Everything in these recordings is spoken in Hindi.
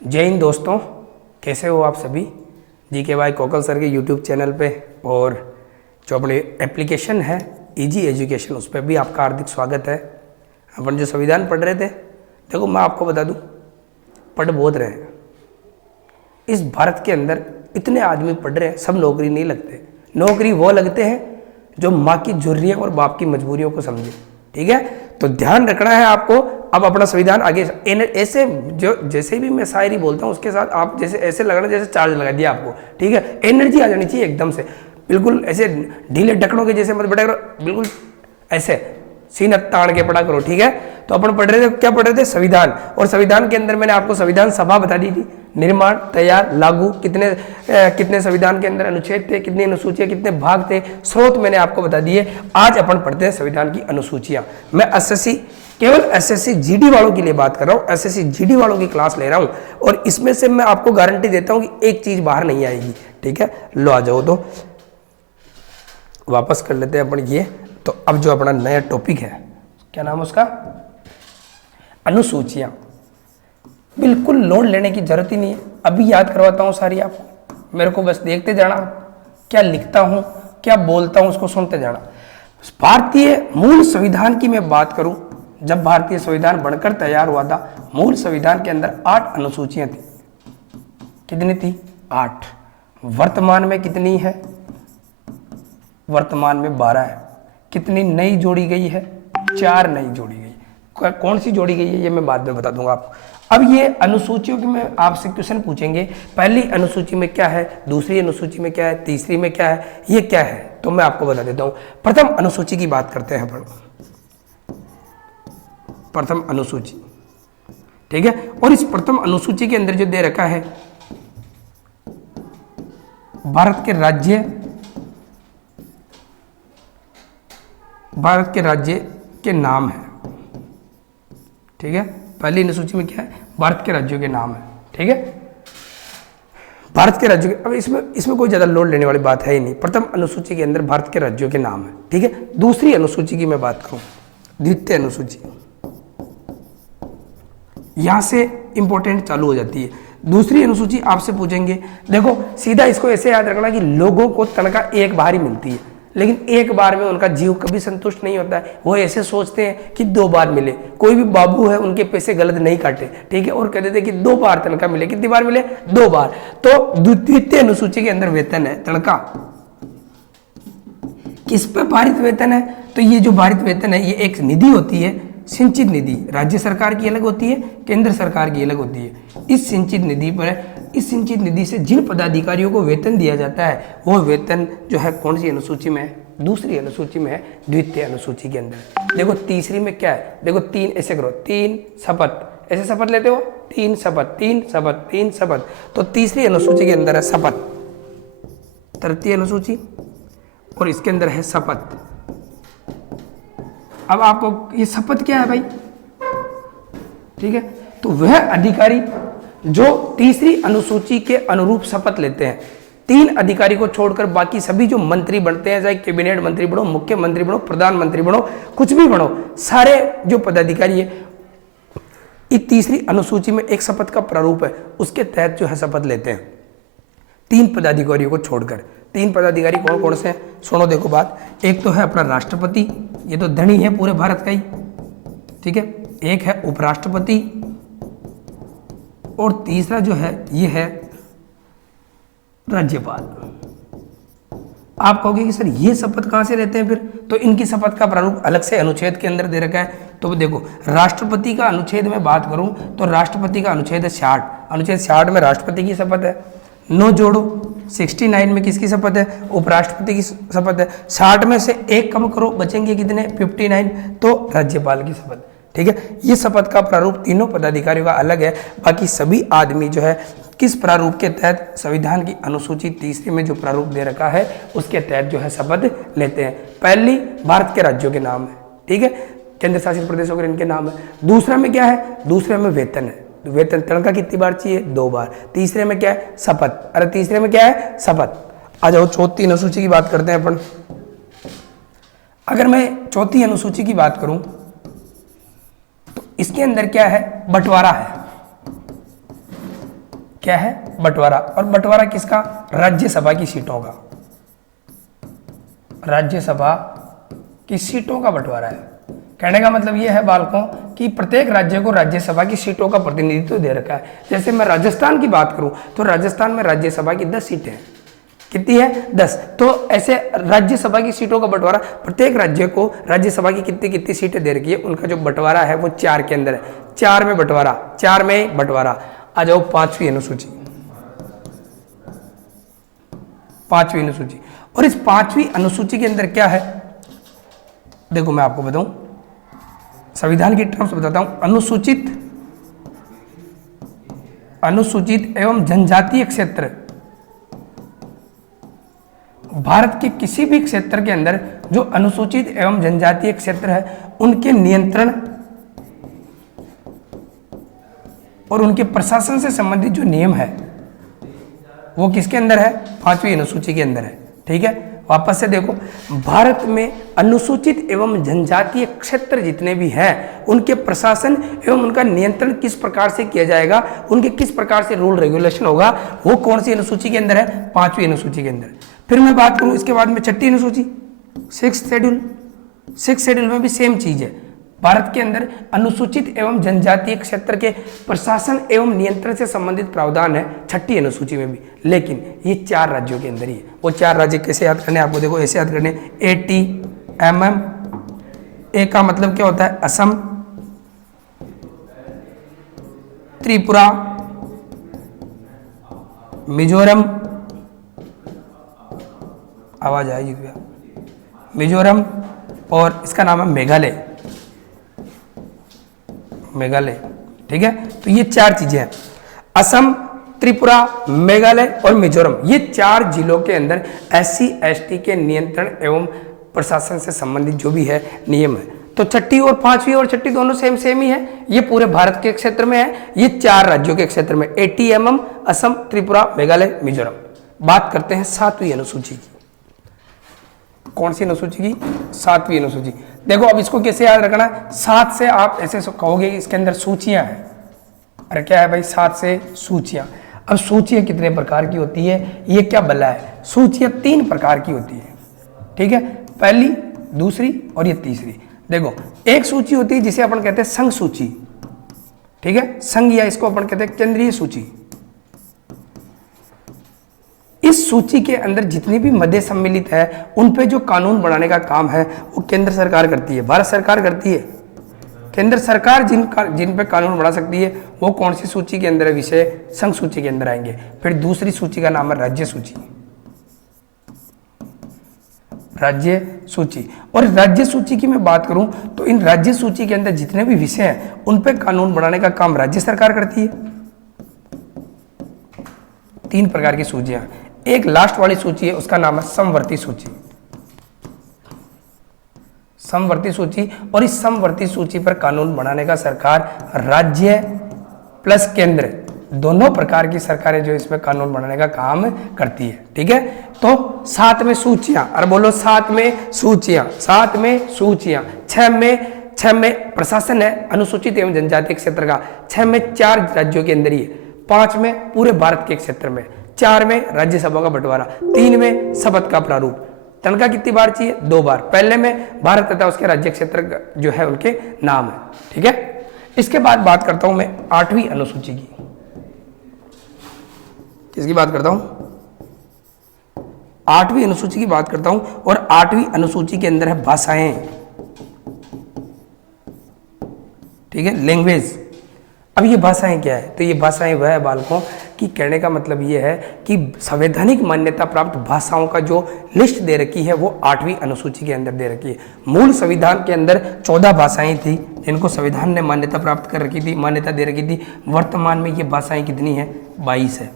जय हिंद दोस्तों, कैसे हो आप सभी। GK कोकल सर के यूट्यूब चैनल पे और जो अपने एप्लीकेशन है इजी एजुकेशन, उस पर भी आपका हार्दिक स्वागत है। अपन जो संविधान पढ़ रहे थे, देखो मैं आपको बता दूं, पढ़ बहुत रहे हैं। इस भारत के अंदर इतने आदमी पढ़ रहे हैं, सब नौकरी नहीं लगते। नौकरी वो लगते हैं जो माँ की जरूरियाँ और बाप की मजबूरियों को समझे। ठीक है, तो ध्यान रखना है आपको। अब अपना संविधान आगे ऐसे जो जैसे भी मैं शायरी बोलता हूँ उसके साथ आप जैसे ऐसे लगना जैसे चार्ज लगा दिया आपको। ठीक है, एनर्जी आ जानी चाहिए एकदम से, बिल्कुल ऐसे ढीले ढकनों के जैसे मत बैठा करो, बिल्कुल ऐसे सीना ताड़ के पढ़ा करो। ठीक है, तो अपन पढ़ रहे थे, क्या पढ़ रहे थे? संविधान। और संविधान के अंदर मैंने आपको संविधान सभा बता दी थी, निर्माण, तैयार, लागू, कितने संविधान के अंदर अनुच्छेद थे, कितनी अनुसूचियां, कितने भाग थे, स्रोत मैंने आपको बता दिए। आज अपन पढ़ते हैं संविधान की अनुसूचियां। मैं एसएससी, केवल एसएससी जीडी वालों के लिए बात कर रहा हूं, एसएससी जीडी वालों की क्लास ले रहा हूं और इसमें से मैं आपको गारंटी देता हूं कि एक चीज बाहर नहीं आएगी। ठीक है, लो आ जाओ, तो वापस कर लेते हैं अपन ये। तो अब जो अपना नया टॉपिक है, क्या नाम उसका? अनुसूचियां। बिल्कुल लोड लेने की जरूरत ही नहीं है, अभी याद करवाता हूं सारी आपको। मेरे को बस देखते जाना, क्या लिखता हूं क्या बोलता हूं उसको सुनते जाना। भारतीय मूल संविधान की मैं बात करूं, जब भारतीय संविधान बनकर तैयार हुआ था, मूल संविधान के अंदर 8 अनुसूचियां थी। कितनी थी? 8। वर्तमान में कितनी है? वर्तमान में 12 है। कितनी नई जोड़ी गई है? 4 नई जोड़ी गई। कौन सी जोड़ी गई है ये मैं बाद में बता दूंगा आपको। अब ये अनुसूचियों की मैं आपसे क्वेश्चन पूछेंगे, पहली अनुसूची में क्या है, दूसरी अनुसूची में क्या है, तीसरी में क्या है, ये क्या है, तो मैं आपको बता देता हूं। प्रथम अनुसूची की बात करते हैं अपन, प्रथम अनुसूची। ठीक है, और इस प्रथम अनुसूची के अंदर जो दे रखा है, भारत के राज्य के नाम है। ठीक है, पहली अनुसूची में क्या है? भारत के राज्यों के नाम है। ठीक है, भारत के राज्यों के, अब इसमें कोई ज्यादा लोड लेने वाली बात है ही नहीं। प्रथम अनुसूची के अंदर भारत के राज्यों के नाम है। ठीक है, दूसरी अनुसूची की मैं बात करूं, द्वितीय अनुसूची, यहां से इंपॉर्टेंट चालू हो जाती है। दूसरी अनुसूची आपसे पूछेंगे, देखो सीधा इसको ऐसे याद रखना कि लोगों को तनख्वाह एक बार ही मिलती है, लेकिन एक बार में उनका जीव कभी संतुष्ट नहीं होता है। वो ऐसे सोचते हैं कि 2 बार मिले। कोई भी बाबू है उनके पैसे गलत नहीं काटे। ठीक है, और कहते थे कि 2 बार तनख्वाह मिले। कितनी बार मिले? 2 बार। तो द्वितीय अनुसूची के अंदर वेतन है, तनख्वाह किस पे भारित वेतन है? तो ये जो भारित वेतन है, ये एक निधि होती है, सिंचित निधि। राज्य सरकार की अलग होती है, केंद्र सरकार की अलग होती है। इस सिंचित निधि से जिन पदाधिकारियों को वेतन दिया जाता है, वो वेतन जो है कौन सी अनुसूची में है? दूसरी अनुसूची में है, द्वितीय अनुसूची के अंदर। देखो तीसरी में क्या है? देखो 3 ऐसे करो, 3 शपथ, ऐसे शपथ लेते हो, 3 शपथ, 3 शपथ, 3 शपथ। तो तीसरी अनुसूची के अंदर है शपथ, तृतीय अनुसूची, और इसके अंदर है शपथ। अब आपको ये शपथ क्या है भाई? ठीक है, तो वह अधिकारी जो तीसरी अनुसूची के अनुरूप शपथ लेते हैं, 3 अधिकारी को छोड़कर बाकी सभी जो मंत्री बनते हैं, चाहे कैबिनेट मंत्री बनो, मुख्यमंत्री बनो, प्रधानमंत्री बनो, कुछ भी बनो, सारे जो पदाधिकारी है इस तीसरी अनुसूची में एक शपथ का प्रारूप है, उसके तहत जो है शपथ लेते हैं, 3 पदाधिकारियों को छोड़कर। 3 पदाधिकारी कौन कौन से हैं? सुनो देखो बात। एक तो है अपना राष्ट्रपति, ये तो धनी है पूरे भारत का ही। ठीक है, एक है उपराष्ट्रपति, और तीसरा जो है ये है राज्यपाल। आप कहोगे कि सर ये शपथ कहां से लेते हैं फिर? तो इनकी शपथ का प्रारूप अलग से अनुच्छेद के अंदर दे रखा है। तो देखो, राष्ट्रपति का अनुच्छेद में बात करूं तो राष्ट्रपति का अनुच्छेद है 60। अनुच्छेद 60 में राष्ट्रपति की शपथ है। 9 जोड़ो, 69 में किसकी शपथ है? उपराष्ट्रपति की शपथ है। 60 में से 1 कम करो, बचेंगे कितने? 59, तो राज्यपाल की शपथ। ठीक है, ये शपथ का प्रारूप तीनों पदाधिकारियों का अलग है। बाकी सभी आदमी जो है किस प्रारूप के तहत, संविधान की अनुसूची तीसरी में जो प्रारूप दे रखा है उसके तहत जो है शपथ लेते हैं। पहली भारत के राज्यों के नाम है। ठीक है, केंद्र शासित प्रदेशों के इनके नाम है। दूसरा में क्या है? दूसरे में वेतन है। वेतन तनख्वाह कितनी बार चाहिए? 2 बार। तीसरे में क्या है? शपथ। अरे तीसरे में क्या है? शपथ। आ जाओ चौथी अनुसूची की बात करते हैं अपन। अगर मैं चौथी अनुसूची की बात करूं तो इसके अंदर क्या है? बंटवारा है। क्या है, बंटवारा। और बंटवारा किसका, राज्यसभा की सीटों का, राज्यसभा की सीटों का बंटवारा है। कहने का मतलब यह है बालकों कि प्रत्येक राज्य को राज्यसभा की सीटों का प्रतिनिधित्व दे रखा है। जैसे मैं राजस्थान की बात करूं तो राजस्थान में राज्यसभा की 10 सीटें हैं। कितनी है, 10। तो ऐसे राज्यसभा की सीटों का बंटवारा, प्रत्येक राज्य को राज्यसभा की कितनी कितनी सीटें दे रखी है, उनका जो बंटवारा है वो 4 के अंदर है। 4 में बंटवारा, 4 में बंटवारा। आ जाओ 5वीं अनुसूची, 5वीं अनुसूची। और इस 5वीं अनुसूची के अंदर क्या है, देखो मैं आपको बताऊं, संविधान की टर्म्स बताता हूं। अनुसूचित एवं जनजातीय क्षेत्र, भारत के किसी भी क्षेत्र के अंदर जो अनुसूचित एवं जनजातीय क्षेत्र है उनके नियंत्रण और उनके प्रशासन से संबंधित जो नियम है वो किसके अंदर है, 5वीं अनुसूची के अंदर है। ठीक है, वापस से देखो, भारत में अनुसूचित एवं जनजातीय क्षेत्र जितने भी हैं उनके प्रशासन एवं उनका नियंत्रण किस प्रकार से किया जाएगा, उनके किस प्रकार से रूल रेगुलेशन होगा, वो कौन सी अनुसूची के अंदर है, 5वीं अनुसूची के अंदर। फिर मैं बात करूं इसके बाद में 6ठी अनुसूची, 6th शेड्यूल। 6th शेड्यूल में भी सेम चीज है, भारत के अंदर अनुसूचित एवं जनजातीय क्षेत्र के प्रशासन एवं नियंत्रण से संबंधित प्रावधान है 6ठी अनुसूची में भी, लेकिन ये 4 राज्यों के अंदर ही है। वो 4 राज्य कैसे याद करने, आपको देखो ऐसे याद करने, ATMM, ए का मतलब क्या होता है, असम, त्रिपुरा, मिजोरम, आवाज आएगी भैया, मिजोरम, और इसका नाम है मेघालय, मेघालय। ठीक है, तो ये 4 चीजें हैं, असम, त्रिपुरा, मेघालय और मिजोरम। ये 4 जिलों के अंदर SC ST के नियंत्रण एवं प्रशासन से संबंधित जो भी है नियम है। तो 6ठी और 5वीं और 6ठी दोनों सेम ही है, ये पूरे भारत के क्षेत्र में है, ये 4 राज्यों के क्षेत्र में, ATMM, असम, त्रिपुरा, मेघालय, मिजोरम। बात करते हैं 7वीं अनुसूची की। कौन सी अनुसूची की, 7वीं अनुसूची। देखो अब इसको कैसे याद रखना है, 7 से आप ऐसे कहोगे इसके अंदर सूचियां हैं। अरे क्या है भाई, 7 से सूचियां। अब सूचियां कितने प्रकार की होती है, ये क्या बला है, सूचियां 3 प्रकार की होती है। ठीक है, पहली, दूसरी और ये तीसरी। देखो एक सूची होती है जिसे अपन कहते हैं संघ सूची। ठीक है, संघ या इसको अपन कहते हैं केंद्रीय सूची। इस सूची के अंदर जितनी भी मदे सम्मिलित है उन पे जो कानून बनाने का काम है वो केंद्र सरकार करती है, भारत सरकार करती है। केंद्र सरकार जिन पे कानून बना सकती है वो कौन सी सूची के अंदर है, विषय संघ सूची के अंदर आएंगे। फिर दूसरी सूची का नाम है राज्य सूची, राज्य सूची। और राज्य सूची की मैं बात करूं तो इन राज्य सूची के अंदर जितने भी विषय हैं उन पे कानून बनाने का काम राज्य सरकार करती है। 3 प्रकार की सूचियां, एक लास्ट वाली सूची है उसका नाम है समवर्ती सूची, समवर्ती सूची। और इस समवर्ती सूची पर कानून बनाने का सरकार राज्य प्लस केंद्र दोनों प्रकार की सरकारें जो इसमें कानून बनाने का काम करती है। ठीक है, तो 7 में सूचियां, अरे बोलो 7 में सूचियां, 7 में सूचियां, 6 में प्रशासन है अनुसूचित एवं जनजातीय क्षेत्र का, 6 में 4 राज्यों के अंदर ही है, 5 में पूरे भारत के क्षेत्र में, 4 में राज्यसभा का बंटवारा, 3 में शपथ का प्रारूप। तनखा कितनी बार चाहिए, 2 बार। पहले में भारत तथा उसके राज्य क्षेत्र जो है उनके नाम है। ठीक है, इसके बाद बात करता हूं मैं 8वीं अनुसूची की। किसकी बात करता हूं, 8वीं अनुसूची की बात करता हूं। और 8वीं अनुसूची के अंदर है भाषाएं। ठीक है, लैंग्वेज। अब ये भाषाएं क्या है, तो ये भाषाएं वह है बालकों कि कहने का मतलब ये है कि संवैधानिक मान्यता प्राप्त भाषाओं का जो लिस्ट दे रखी है वो 8वीं अनुसूची के अंदर दे रखी है। मूल संविधान के अंदर 14 भाषाएं थी जिनको संविधान ने मान्यता प्राप्त कर रखी थी, मान्यता दे रखी थी। वर्तमान में ये भाषाएं कितनी है, 22 है।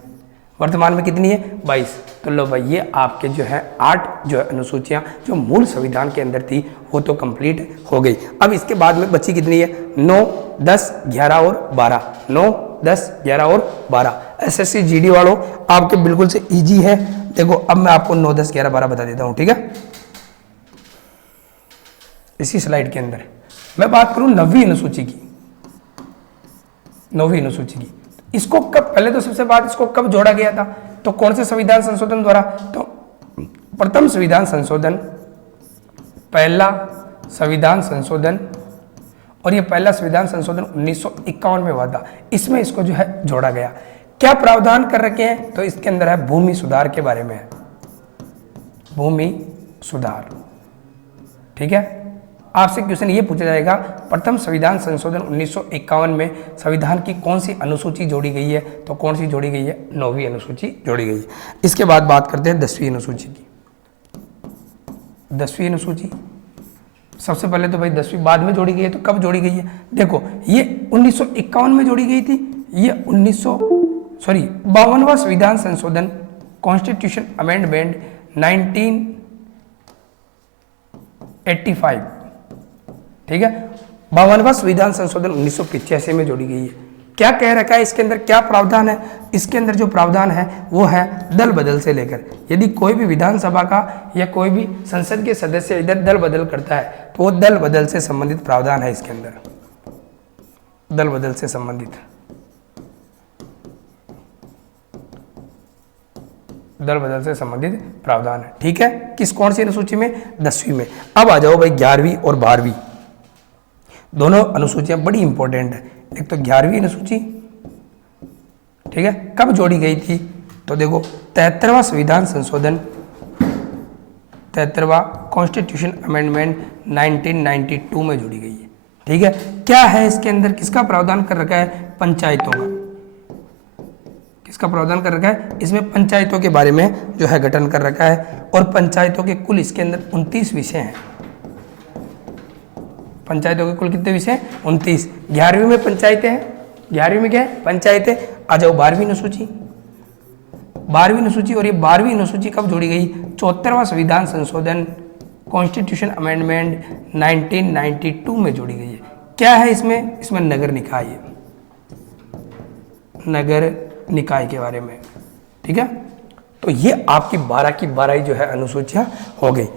वर्तमान में कितनी है, 22। तो लो भाई ये आपके जो है 8 जो है अनुसूचियां जो मूल संविधान के अंदर थी वो तो कंप्लीट हो गई। अब इसके बाद में बची कितनी है, 9, 10, 11 और 12। 9, 10, 11 और 12। SSC GD वालों आपके बिल्कुल से इजी है। देखो अब मैं आपको 9, 10, 11, 12 बता देता हूँ। ठीक है, इसी स्लाइड के अंदर मैं बात करूं 9वीं अनुसूची की। 9वीं अनुसूची की इसको कब, पहले तो सबसे बात, इसको कब जोड़ा गया था? तो कौन से संविधान संशोधन द्वारा? तो प्रथम संविधान संशोधन, पहला संविधान संशोधन, और ये पहला संविधान संशोधन 1951 में हुआ था। इसमें इसको जो है जोड़ा गया। क्या प्रावधान कर रखे हैं? तो इसके अंदर है भूमि सुधार के बारे में, भूमि सुधार। ठीक है, आपसे क्वेश्चन ये पूछा जाएगा, प्रथम संविधान संशोधन 1951 में संविधान की कौन सी अनुसूची जोड़ी गई है? तो कौन सी जोड़ी गई है? 9वीं अनुसूची जोड़ी गई है। इसके बाद बात करते हैं 10वीं अनुसूची की। 10वीं अनुसूची सबसे पहले तो भाई 10वीं बाद में जोड़ी गई है, तो कब जोड़ी गई है? देखो, ये 1951 में जोड़ी गई थी। ये 52वां संविधान संशोधन, कॉन्स्टिट्यूशन अमेंडमेंट 1985, ठीक है। 52वां संविधान संशोधन 1985 में जोड़ी गई है। क्या कह रखा है इसके अंदर, क्या प्रावधान है? इसके अंदर जो प्रावधान है वो है दल बदल से लेकर, यदि कोई भी विधानसभा का या कोई भी संसद के सदस्य इधर दल बदल करता है तो वो दल बदल से संबंधित प्रावधान है इसके अंदर, दल बदल से संबंधित, दल बदल से संबंधित प्रावधान है। ठीक है, किस कौन सी अनुसूची में? 10वीं में। अब आ जाओ भाई 11वीं और 12वीं, दोनों अनुसूचियां बड़ी इंपॉर्टेंट है। एक तो 11वीं अनुसूची, ठीक है, कब जोड़ी गई थी? तो देखो 73वां संविधान संशोधन, 73वां कॉन्स्टिट्यूशन अमेंडमेंट 1992 में जोड़ी गई है। ठीक है, क्या है इसके अंदर, किसका प्रावधान कर रखा है? पंचायतों का। किसका प्रावधान कर रखा है? इसमें पंचायतों के बारे में जो है गठन कर रखा है, और पंचायतों के कुल इसके अंदर 29 विषय हैं। पंचायतों के कुल कितने विषय हैं? 29। 11वीं में पंचायतें हैं, 11वीं में क्या है? पंचायतें। आ जाओ 12वीं अनुसूची, 12वीं अनुसूची, और ये 12वीं अनुसूची कब जोड़ी गई? 74वां संविधान संशोधन, कॉन्स्टिट्यूशन अमेंडमेंट 1992 में जोड़ी गई है। क्या है इसमें? इसमें नगर निकाय है, नगर निकाय के बारे में। ठीक है, तो ये आपकी 12 की 12 ही जो है अनुसूचियां हो गई।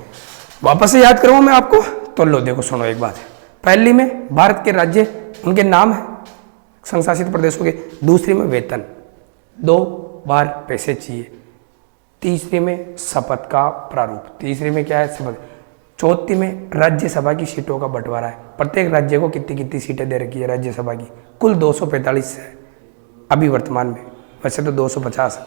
वापस से याद करूँ मैं आपको, तो लो देखो सुनो एक बात। पहली में भारत के राज्य, उनके नाम है संघ शासित प्रदेशों के। दूसरी में वेतन, 2 बार पैसे चाहिए। तीसरी में शपथ का प्रारूप, तीसरी में क्या है? शपथ। चौथी में राज्यसभा की सीटों का बंटवारा है, प्रत्येक राज्य को कितनी कितनी सीटें दे रखी है राज्यसभा की, कुल 245 है अभी वर्तमान में, वैसे तो 250 है।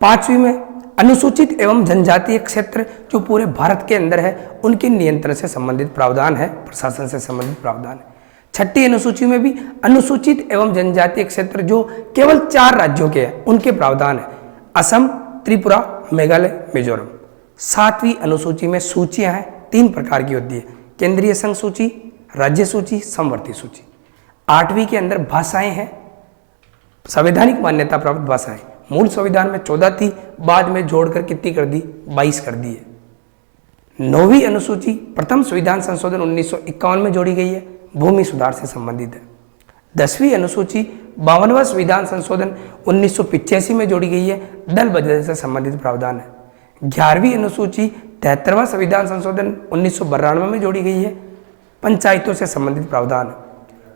पांचवी में अनुसूचित एवं जनजातीय क्षेत्र जो पूरे भारत के अंदर है, उनके नियंत्रण से संबंधित प्रावधान है, प्रशासन से संबंधित प्रावधान है। छठी अनुसूची में भी अनुसूचित एवं जनजातीय क्षेत्र जो केवल 4 राज्यों के हैं, उनके प्रावधान है, असम, त्रिपुरा, मेघालय, मिजोरम। 7वीं अनुसूची में सूचियां हैं, 3 प्रकार की होती है, केंद्रीय संघ सूची, राज्य सूची, समवर्ती सूची। 8वीं के अंदर भाषाएं हैं, संवैधानिक मान्यता प्राप्त भाषाएं। मूल संविधान में 14 थी, बाद में जोड़कर कितनी कर दी? 22 कर दी है। 9वीं अनुसूची प्रथम संविधान संशोधन 1951 में जोड़ी गई है, भूमि सुधार से संबंधित है। 10वीं अनुसूची 52वां संविधान संशोधन 1985 में जोड़ी गई है, दल बदल से संबंधित प्रावधान है। 11वीं अनुसूची 73वां संविधान संशोधन 1992 में जोड़ी गई है, पंचायतों से संबंधित प्रावधान है।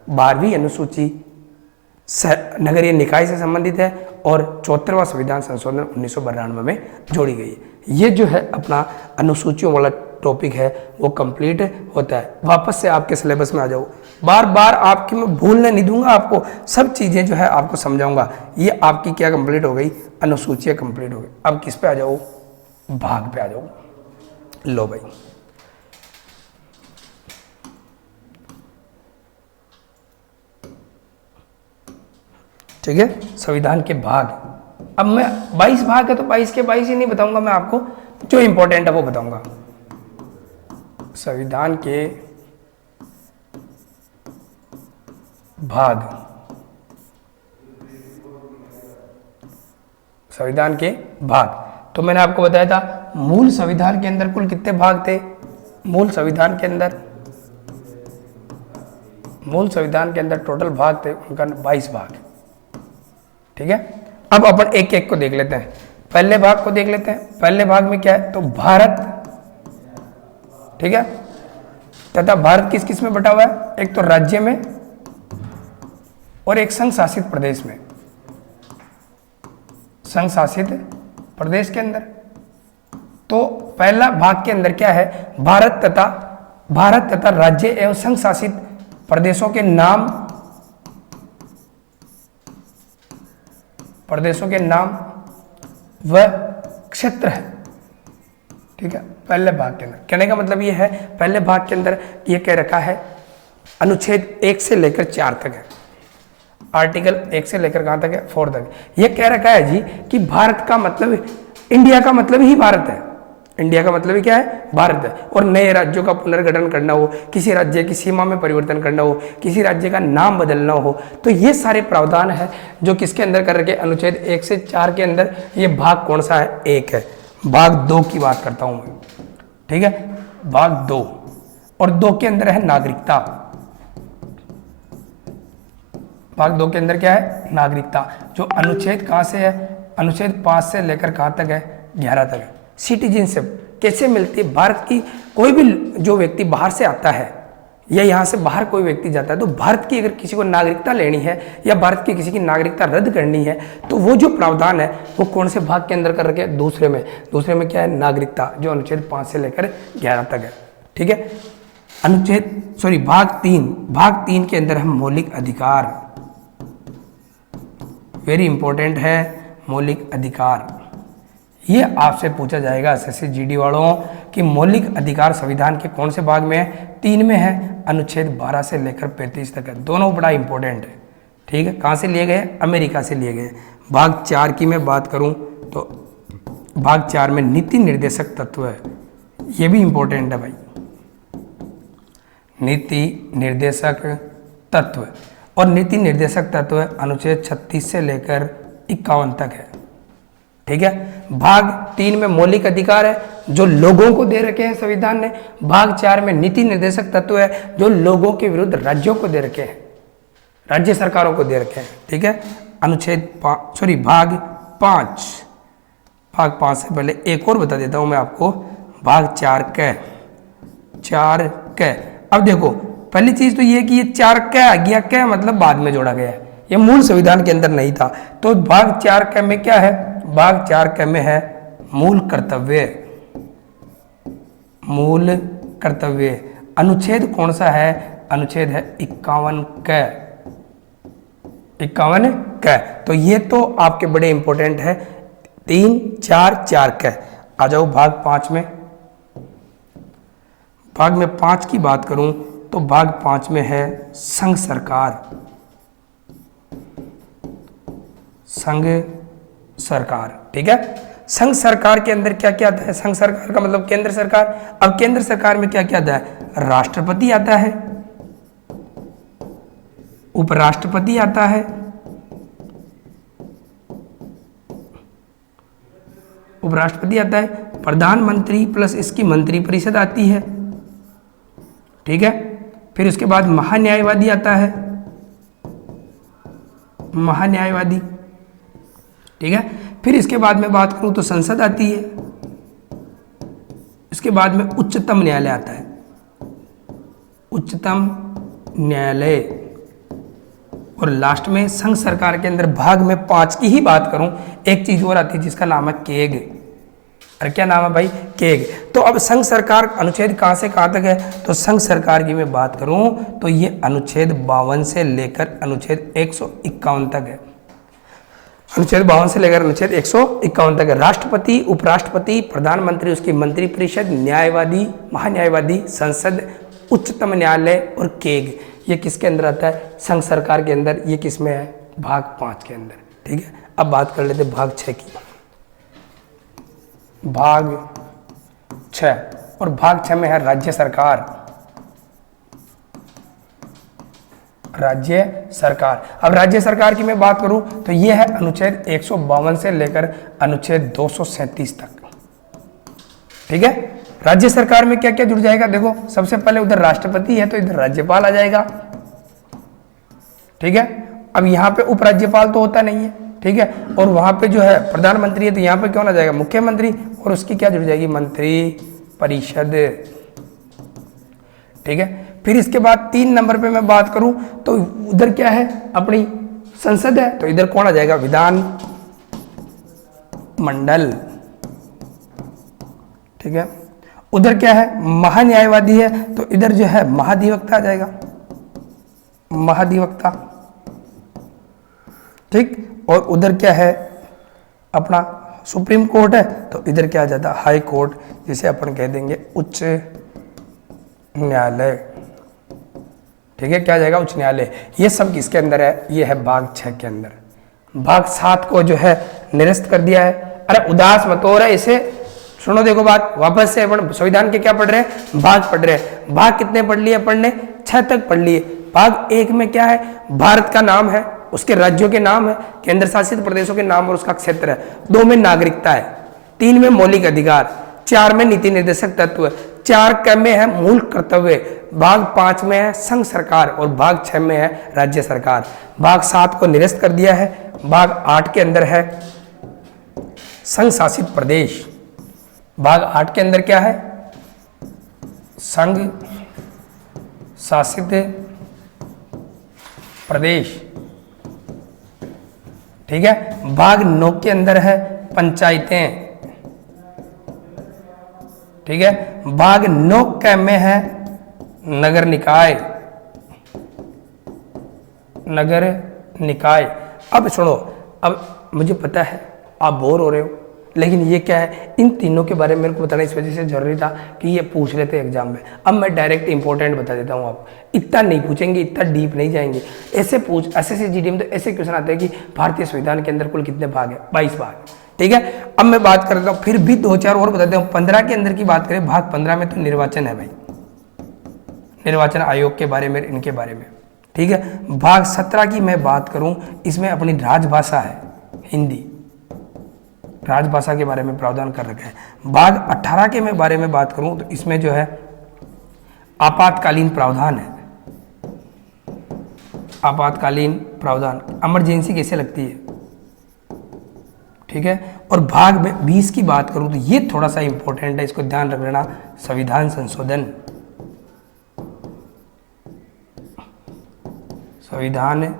12वीं अनुसूची नगरीय निकाय से संबंधित है, और 74वां संविधान संशोधन 1992 में जोड़ी गई है। ये जो है अपना अनुसूचियों वाला टॉपिक है वो कंप्लीट होता है। वापस से आपके सिलेबस में आ जाओ, बार बार आपकी मैं भूलने नहीं दूंगा, आपको सब चीज़ें जो है आपको समझाऊंगा। ये आपकी क्या कंप्लीट हो गई? अनुसूचियाँ कंप्लीट हो गई। अब किस पे आ जाओ? भाग पे आ जाओ। लो भाई, ठीक है, संविधान के भाग। अब मैं 22 भाग है तो 22 के 22 ही नहीं बताऊंगा, मैं आपको जो इंपॉर्टेंट है वो बताऊंगा। संविधान के भाग, संविधान के भाग तो मैंने आपको बताया था मूल संविधान के अंदर कुल कितने भाग थे? मूल संविधान के अंदर टोटल भाग थे उनका 22 भाग। ठीक है, अब अपन एक एक को देख लेते हैं। पहले भाग को देख लेते हैं। पहले भाग में क्या है? तो भारत, ठीक है, तथा भारत किस किस में बटा हुआ है? एक तो राज्य में और एक संघ शासित प्रदेश में, संघ शासित प्रदेश के अंदर। तो पहला भाग के अंदर क्या है, भारत तथा राज्य एवं संघ शासित प्रदेशों के नाम, व क्षेत्र है। ठीक है, पहले भाग के अंदर कहने का मतलब ये है, पहले भाग के अंदर ये कह रखा है अनुच्छेद 1 से लेकर 4 तक है, आर्टिकल 1 से लेकर कहां तक है, 4 तक। ये कह रखा है जी कि भारत का मतलब, इंडिया का मतलब ही भारत है, इंडिया का मतलब ही क्या है, भारत है। और नए राज्यों का पुनर्गठन करना हो, किसी राज्य की सीमा में परिवर्तन करना हो, किसी राज्य का नाम बदलना हो, तो ये सारे प्रावधान है जो किसके अंदर कर रखे, अनुच्छेद 1 से 4 के अंदर। ये भाग कौन सा है, 1 है। भाग 2 की बात करता हूं मैं, ठीक है, भाग 2, और 2 के अंदर है नागरिकता। भाग 2 के अंदर क्या है, नागरिकता, जो अनुच्छेद कहां से है, अनुच्छेद 5 से लेकर कहां तक है, 11 तक है। सिटीजनशिप कैसे मिलती है, भारत की कोई भी जो व्यक्ति बाहर से आता है या यहाँ से बाहर कोई व्यक्ति जाता है, तो भारत की अगर किसी को नागरिकता लेनी है या भारत की किसी की नागरिकता रद्द करनी है, तो वो जो प्रावधान है वो कौन से भाग के अंदर कर रखे, दूसरे में। दूसरे में क्या है, नागरिकता, जो अनुच्छेद 5 से लेकर 11 तक है। ठीक है, भाग 3 के अंदर हम मौलिक अधिकार, वेरी इंपॉर्टेंट है मौलिक अधिकार। ये आपसे पूछा जाएगा एसएससी जीडी वालों कि मौलिक अधिकार संविधान के कौन से भाग में है, 3 में है, अनुच्छेद 12 से लेकर 35 तक है। दोनों बड़ा इंपॉर्टेंट है। ठीक है, कहाँ से लिए गए, अमेरिका से लिए गए। भाग 4 की मैं बात करूं तो भाग 4 में नीति निर्देशक तत्व है, ये भी इंपॉर्टेंट है भाई, नीति निर्देशक तत्व। और नीति निर्देशक तत्व अनुच्छेद 36 से लेकर 51 तक है। ठीक है, भाग 3 में मौलिक अधिकार है जो लोगों को दे रखे हैं संविधान ने। भाग 4 में नीति निर्देशक तत्व है जो लोगों के विरुद्ध राज्यों को दे रखे हैं, राज्य सरकारों को दे रखे हैं। ठीक है, भाग 5 से पहले एक और बता देता हूं मैं आपको, भाग 4 क। अब देखो, पहली चीज तो ये कि ये 4 क आ गया, क मतलब बाद में जोड़ा गया है, ये मूल संविधान के अंदर नहीं था। तो भाग 4 क में क्या है, भाग 4 क में है मूल कर्तव्य। अनुच्छेद कौन सा है, अनुच्छेद है 51 क। तो ये तो आपके बड़े इंपॉर्टेंट है, 3, 4 क। आ जाओ भाग 5 में। भाग में 5 की बात करूं तो भाग 5 में है संघ सरकार। ठीक है, संघ सरकार के अंदर क्या क्या आता है, संघ सरकार का मतलब केंद्र सरकार। अब केंद्र सरकार में क्या क्या आता है, राष्ट्रपति आता है, उपराष्ट्रपति आता है, प्रधानमंत्री प्लस इसकी मंत्रिपरिषद आती है। ठीक है, फिर उसके बाद महान्यायवादी आता है, महान्यायवादी। ठीक है, फिर इसके बाद में बात करूं तो संसद आती है, इसके बाद में उच्चतम न्यायालय आता है, उच्चतम न्यायालय। और लास्ट में संघ सरकार के अंदर भाग में 5 की ही बात करूं, एक चीज और आती है जिसका नाम है केग। और क्या नाम है भाई, केग। तो अब संघ सरकार अनुच्छेद कहां से कहां तक है, तो संघ सरकार की मैं बात करूं तो ये अनुच्छेद 52 से लेकर अनुच्छेद 151 तक है, अनुच्छेद 52 से लेकर अनुच्छेद 151 तक है। राष्ट्रपति, उपराष्ट्रपति, प्रधानमंत्री, उसकी मंत्रिपरिषद, न्यायवादी, महान्यायवादी, संसद, उच्चतम न्यायालय और केग, ये किसके अंदर आता है, संघ सरकार के अंदर। ये किस में है, भाग 5 के अंदर। ठीक है, अब बात कर लेते भाग 6 की। भाग 6, और भाग 6 में है राज्य सरकार। अब राज्य सरकार की मैं बात करूं तो यह है अनुच्छेद 152 से लेकर अनुच्छेद 237 तक। ठीक है, राज्य सरकार में क्या क्या जुड़ जाएगा, देखो सबसे पहले उधर राष्ट्रपति है तो इधर राज्यपाल आ जाएगा। ठीक है, अब यहाँ पे उपराज्यपाल तो होता नहीं है। ठीक है, और वहां पे जो है प्रधानमंत्री है तो यहाँ पे कौन आ जाएगा, मुख्यमंत्री, और उसकी क्या जुड़ जाएगी, मंत्री परिषद। ठीक है, फिर इसके बाद 3 नंबर पे मैं बात करूं तो उधर क्या है, अपनी संसद है तो इधर कौन आ जाएगा, विधान मंडल, ठीक है। उधर क्या है, महान्यायवादी है तो इधर जो है महाधिवक्ता आ जाएगा, महाधिवक्ता, ठीक। और उधर क्या है अपना सुप्रीम कोर्ट है तो इधर क्या आ जाता है, हाई कोर्ट, जिसे अपन कह देंगे उच्च न्यायालय, ठीक है। क्या आ जाएगा, उच्च न्यायालय। ये सब किसके अंदर है, ये है भाग 6 के अंदर। भाग 7 को जो है निरस्त कर दिया है। अरे उदास मत हो रहा है इसे, सुनो देखो बात, वापस से अपन संविधान के क्या पढ़ रहे हैं, भाग पढ़ रहे हैं। भाग कितने पढ़ लिए अपन ने, 6 तक पढ़ लिए। भाग 1 में क्या है, भारत का नाम है, उसके राज्यों के नाम है, केंद्र शासित प्रदेशों के नाम और उसका क्षेत्र है। 2 में नागरिकता है, 3 में मौलिक अधिकार, 4 में नीति निर्देशक तत्व है, 4 में है मूल कर्तव्य, भाग 5 में है संघ सरकार और भाग 6 में है राज्य सरकार। भाग 7 को निरस्त कर दिया है। भाग 8 के अंदर है संघ शासित प्रदेश। भाग 8 के अंदर क्या है, संघ शासित प्रदेश, ठीक है। भाग 9 के अंदर है पंचायतें, ठीक है। भाग 9 के में है नगर निकाय, नगर निकाय। अब सुनो, अब मुझे पता है आप बोर हो रहे हो, लेकिन ये क्या है, इन तीनों के बारे में मेरे को बताना इस वजह से जरूरी था कि ये पूछ लेते एग्जाम में। अब मैं डायरेक्ट इंपॉर्टेंट बता देता हूँ आपको, इतना नहीं पूछेंगे, इतना डीप नहीं जाएंगे। ऐसे पूछ एसएससी जीडी में तो ऐसे क्वेश्चन आते हैं कि भारतीय संविधान के अंदर कुल कितने भाग है, 22 भाग, ठीक है। अब मैं बात करता हूँ, फिर भी 2-4 और बताते हूँ। 15 के अंदर की बात करें, भाग 15 में तो निर्वाचन है भाई, निर्वाचन आयोग के बारे में, इनके बारे में, ठीक है। भाग 17 की मैं बात करूं, इसमें अपनी राजभाषा है हिंदी, राजभाषा के बारे में प्रावधान कर रखा है। भाग 18 के मैं बारे में बात करूं तो इसमें जो है आपातकालीन प्रावधान है, आपातकालीन प्रावधान, इमरजेंसी कैसे लगती है, ठीक है। और भाग में 20 की बात करूं तो ये थोड़ा सा इंपॉर्टेंट है, इसको ध्यान रख लेना, संविधान संशोधन, संविधान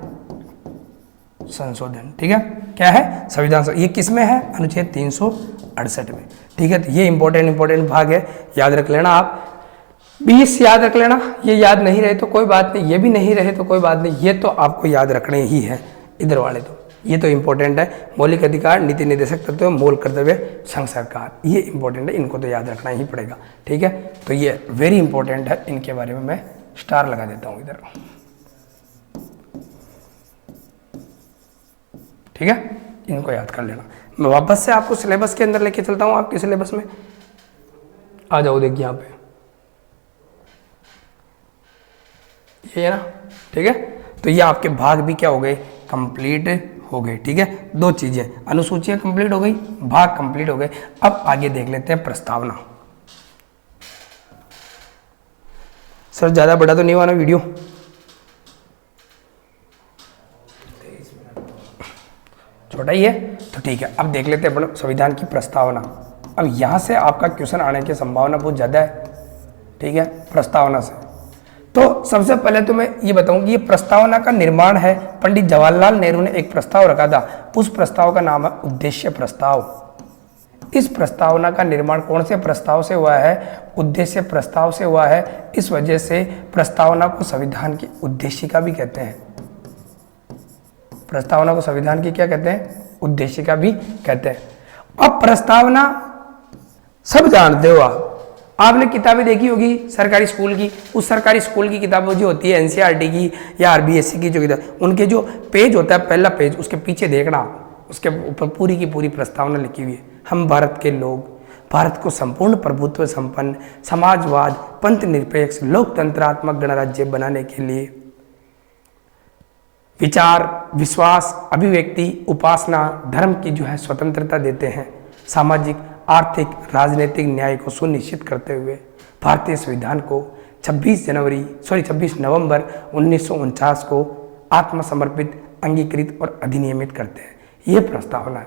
संशोधन, ठीक है। क्या है, संविधान, ये किस में है, अनुच्छेद 368 में, ठीक है। तो ये इंपॉर्टेंट भाग है, याद रख लेना आप। 20 याद रख लेना, ये याद नहीं रहे तो कोई बात नहीं, ये भी नहीं रहे तो कोई बात नहीं, ये तो आपको याद रखने ही है, इधर वाले तो ये तो इंपॉर्टेंट है। मौलिक अधिकार, नीति निर्देशक तत्व, मूल कर्तव्य, संघ सरकार, ये इंपॉर्टेंट है, इनको तो याद रखना ही पड़ेगा, ठीक है। तो ये वेरी इंपॉर्टेंट है, इनके बारे में मैं स्टार लगा देता हूँ इधर, ठीक है। इनको याद कर लेना। मैं वापस से आपको सिलेबस के अंदर लेके चलता हूं, आपके सिलेबस में आ जाओ, देखिए यहाँ पे ये है ना, ठीक है। तो ये आपके भाग भी क्या हो गए, कंप्लीट हो गए, ठीक है। 2 चीजें, अनुसूचियां कंप्लीट हो गई, भाग कंप्लीट हो गए। अब आगे देख लेते हैं प्रस्तावना। सर ज्यादा बड़ा तो नहीं हुआ ना वीडियो, छोटा ही है तो ठीक है। अब देख लेते हैं अपन संविधान की प्रस्तावना। अब यहाँ से आपका क्वेश्चन आने की संभावना बहुत ज़्यादा है, ठीक है, प्रस्तावना से। तो सबसे पहले तो मैं ये बताऊं कि ये प्रस्तावना का निर्माण है, पंडित जवाहरलाल नेहरू ने एक प्रस्ताव रखा था, उस प्रस्ताव का नाम है उद्देश्य प्रस्ताव। इस प्रस्तावना का निर्माण कौन से प्रस्ताव से हुआ है, उद्देश्य प्रस्ताव से हुआ है। इस वजह से प्रस्तावना को संविधान की उद्देशिका भी कहते हैं, प्रस्तावना को संविधान की क्या कहते हैं, उद्देशिका भी कहते हैं। अब प्रस्तावना सब जानते हो आपने किताबें देखी होगी सरकारी स्कूल की, उस सरकारी स्कूल की किताबें जो होती है एनसीईआरटी की या आरबीएससी की जो किताब, उनके जो पेज होता है, पहला पेज, उसके पीछे देखना, उसके ऊपर पूरी की पूरी प्रस्तावना लिखी हुई है। हम भारत के लोग, भारत को संपूर्ण प्रभुत्व संपन्न, समाजवाद, पंथ निरपेक्ष, लोकतंत्रात्मक गणराज्य बनाने के लिए विचार, विश्वास, अभिव्यक्ति, उपासना, धर्म की जो है स्वतंत्रता देते हैं, सामाजिक, आर्थिक, राजनीतिक न्याय को सुनिश्चित करते हुए भारतीय संविधान को 26 नवंबर 1949 को आत्मसमर्पित, अंगीकृत और अधिनियमित करते हैं। ये प्रस्तावना है।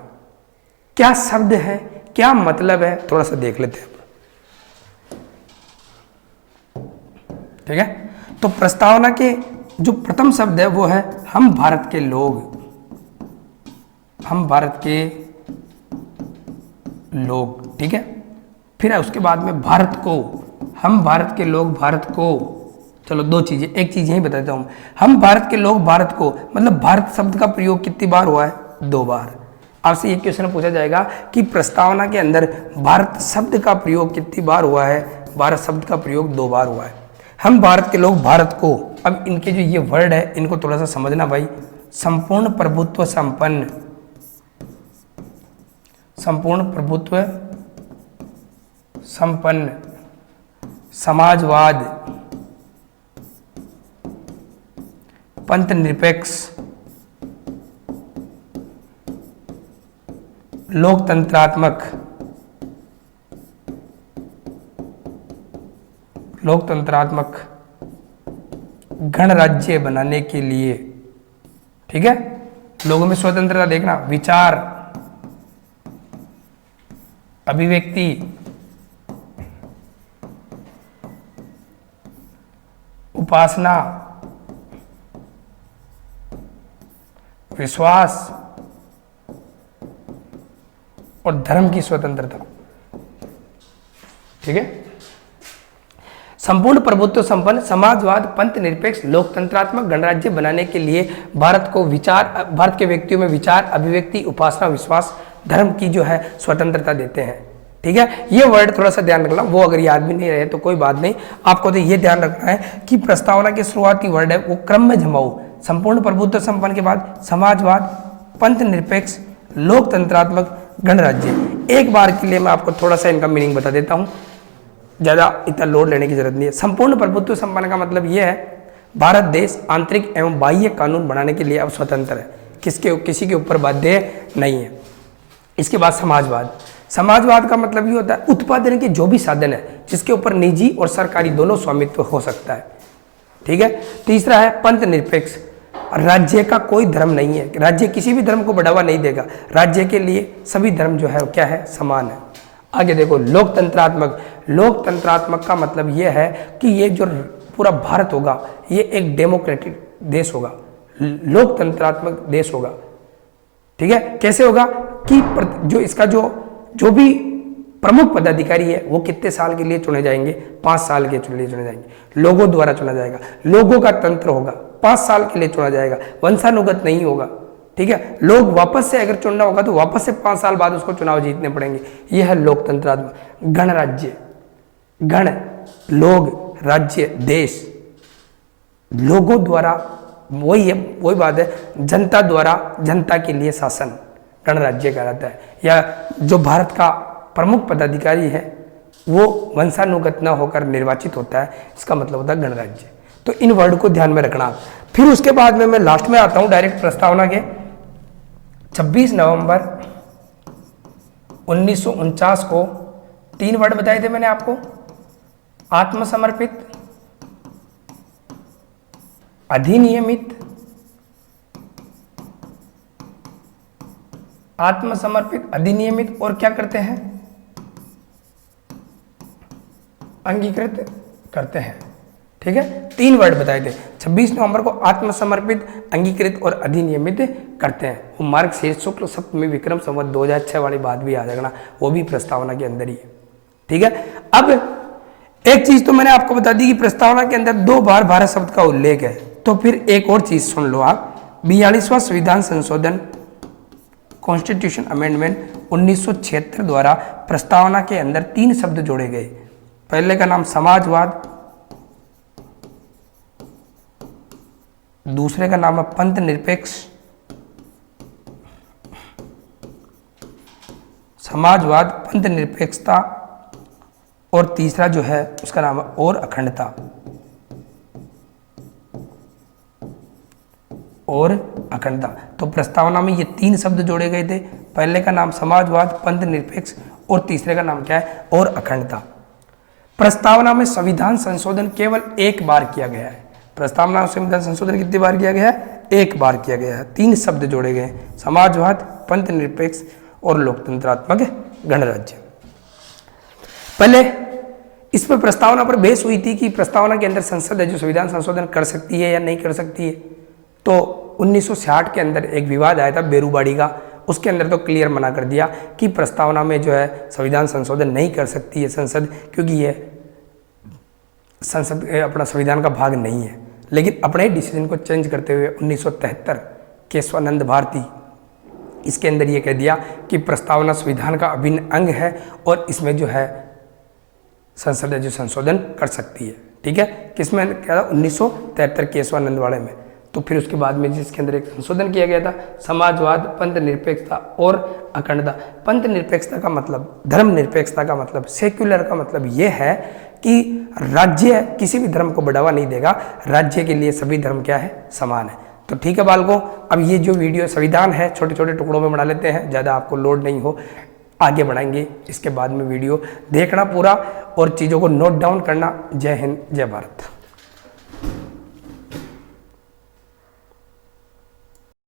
क्या शब्द है, क्या मतलब है, थोड़ा सा देख लेते हैं, ठीक है। तो प्रस्तावना के जो प्रथम शब्द है वो है हम भारत के लोग, हम भारत के लोग, ठीक है। फिर है उसके बाद में भारत को, हम भारत के लोग भारत को, चलो दो चीजें, एक चीज यही बताता हूं, हम भारत के लोग भारत को, मतलब भारत शब्द का प्रयोग कितनी बार हुआ है? 2 बार। आपसे ये क्वेश्चन पूछा जाएगा कि प्रस्तावना के अंदर भारत शब्द का प्रयोग कितनी बार हुआ है? भारत शब्द का प्रयोग 2 बार हुआ है। हम भारत के लोग भारत को, अब इनके जो ये वर्ड है इनको थोड़ा सा समझना भाई। संपूर्ण प्रभुत्व संपन्न, संपूर्ण प्रभुत्व संपन्न, समाजवाद, पंथ निरपेक्ष, लोकतंत्रात्मक, लोकतंत्रात्मक गणराज्य बनाने के लिए, ठीक है। लोगों में स्वतंत्रता देखना, विचार, अभिव्यक्ति, उपासना, विश्वास और धर्म की स्वतंत्रता, ठीक है। संपूर्ण प्रभुत्व संपन्न, समाजवाद, पंथ निरपेक्ष, लोकतंत्रात्मक गणराज्य बनाने के लिए भारत को विचार, भारत के व्यक्तियों में विचार, अभिव्यक्ति, उपासना, विश्वास, धर्म की जो है स्वतंत्रता देते हैं, ठीक है। ये वर्ड थोड़ा सा ध्यान रखना, वो अगर याद भी नहीं रहे तो कोई बात नहीं, आपको तो ये ध्यान रखना है कि प्रस्तावना के शुरुआती वर्ड है वो क्रम में जमाओ। संपूर्ण प्रभुत्व संपन्न के बाद समाजवाद, पंथ निरपेक्ष, लोकतंत्रात्मक गणराज्य। एक बार के लिए मैं आपको थोड़ा सा इनका मीनिंग बता देता हूं, ज्यादा इतना लोड लेने की जरूरत नहीं है। संपूर्ण प्रभुत्व संपन्न का मतलब यह है भारत देश आंतरिक एवं बाह्य कानून बनाने के लिए अब स्वतंत्र है, किसी के ऊपर बाध्य नहीं है। इसके बाद समाजवाद, समाजवाद का मतलब ये होता है उत्पादन के जो भी साधन है जिसके ऊपर निजी और सरकारी दोनों स्वामित्व हो सकता है, ठीक है। तीसरा है पंथ निरपेक्ष, राज्य का कोई धर्म नहीं है, राज्य किसी भी धर्म को बढ़ावा नहीं देगा, राज्य के लिए सभी धर्म जो है क्या है, समान है। आगे देखो लोकतंत्रात्मक, लोकतंत्रात्मक का मतलब यह है कि ये जो पूरा भारत होगा ये एक डेमोक्रेटिक देश होगा, लोकतंत्रात्मक देश होगा, ठीक है। कैसे होगा कि जो इसका जो भी प्रमुख पदाधिकारी है वो कितने साल के लिए चुने जाएंगे? 5 साल के लिए चुने जाएंगे, लोगों द्वारा चुना जाएगा, लोगों का तंत्र होगा, 5 साल के लिए चुना जाएगा, वंशानुगत नहीं होगा, ठीक है। लोग वापस से अगर चुनना होगा तो वापस से 5 साल बाद उसको चुनाव जीतने पड़ेंगे। यह है लोकतंत्रात्मक। गणराज्य, गण लोग, राज्य देश, लोगों द्वारा, वही है, वही बात है, जनता द्वारा जनता के लिए शासन गणराज्य कहलाता है। या जो भारत का प्रमुख पदाधिकारी है वो वंशानुगत न होकर निर्वाचित होता है, इसका मतलब होता है गणराज्य। तो इन वर्ड को ध्यान में रखना। फिर उसके बाद में मैं लास्ट में आता हूं डायरेक्ट प्रस्तावना के। 26 नवंबर 1949 को 3 वर्ड बताए थे मैंने आपको, आत्मसमर्पित, अधिनियमित, आत्मसमर्पित, अधिनियमित और क्या करते हैं? अंगीकृत करते हैं, ठीक है। 3 वर्ड बताए थे। 26 नवंबर को आत्मसमर्पित, अंगीकृत और अधिनियमित करते हैं। वो मार्ग शीर्ष शुक्ल सप्तमी विक्रम संवत 2006 वाली बात भी याद रखना, वो भी प्रस्तावना के अंदर ही है, ठीक है। अब एक चीज तो मैंने आपको बता दी कि प्रस्तावना के अंदर 2 बार भारत शब्द का उल्लेख है, तो फिर एक और चीज सुन लो आप। 42वां संविधान संशोधन, कॉन्स्टिट्यूशन अमेंडमेंट 1976 द्वारा प्रस्तावना के अंदर 3 शब्द जोड़े गए। पहले का नाम समाजवाद, दूसरे का नाम है पंथ निरपेक्ष, समाजवाद, पंथ निरपेक्षता, और तीसरा जो है उसका नाम है और अखंडता, और अखंडता। तो प्रस्तावना में ये 3 शब्द जोड़े गए थे। पहले का नाम समाजवाद, पंथ निरपेक्ष, और तीसरे का नाम क्या है? और अखंडता। प्रस्तावना में संविधान संशोधन केवल 1 बार किया गया है। प्रस्तावना में संविधान संशोधन कितनी बार किया गया है? 1 बार किया गया है। 3 शब्द जोड़े गए, समाजवाद, पंथ निरपेक्ष और लोकतंत्रात्मक गणराज्य। पहले इस पर प्रस्तावना पर बहस हुई थी कि प्रस्तावना के अंदर संसद है जो संविधान संशोधन कर सकती है या नहीं कर सकती है। तो 1960 के अंदर एक विवाद आया था बेरूबाड़ी का, उसके अंदर तो क्लियर मना कर दिया कि प्रस्तावना में जो है संविधान संशोधन नहीं कर सकती है संसद, क्योंकि ये संसद अपना संविधान का भाग नहीं है। लेकिन अपने डिसीजन को चेंज करते हुए 1973 केशवानंद भारती इसके अंदर ये कह दिया कि प्रस्तावना संविधान का अभिन्न अंग है और इसमें जो है संसद जो संशोधन कर सकती है। ठीक है, किसमें क्या था? 1973 केशवानंद वाले में। तो फिर उसके बाद में जिसके अंदर एक संशोधन किया गया था, समाजवाद, पंथ निरपेक्षता और अखंडता। पंथ निरपेक्षता का मतलब, धर्म निरपेक्षता का मतलब, सेक्युलर का मतलब ये है कि राज्य किसी भी धर्म को बढ़ावा नहीं देगा, राज्य के लिए सभी धर्म क्या है? समान है। तो ठीक है बालकों, अब ये जो वीडियो संविधान है छोटे छोटे टुकड़ों में बना लेते हैं, ज़्यादा आपको लोड नहीं हो, आगे बढ़ाएंगे। इसके बाद में वीडियो देखना पूरा और चीज़ों को नोट डाउन करना। जय हिंद, जय भारत।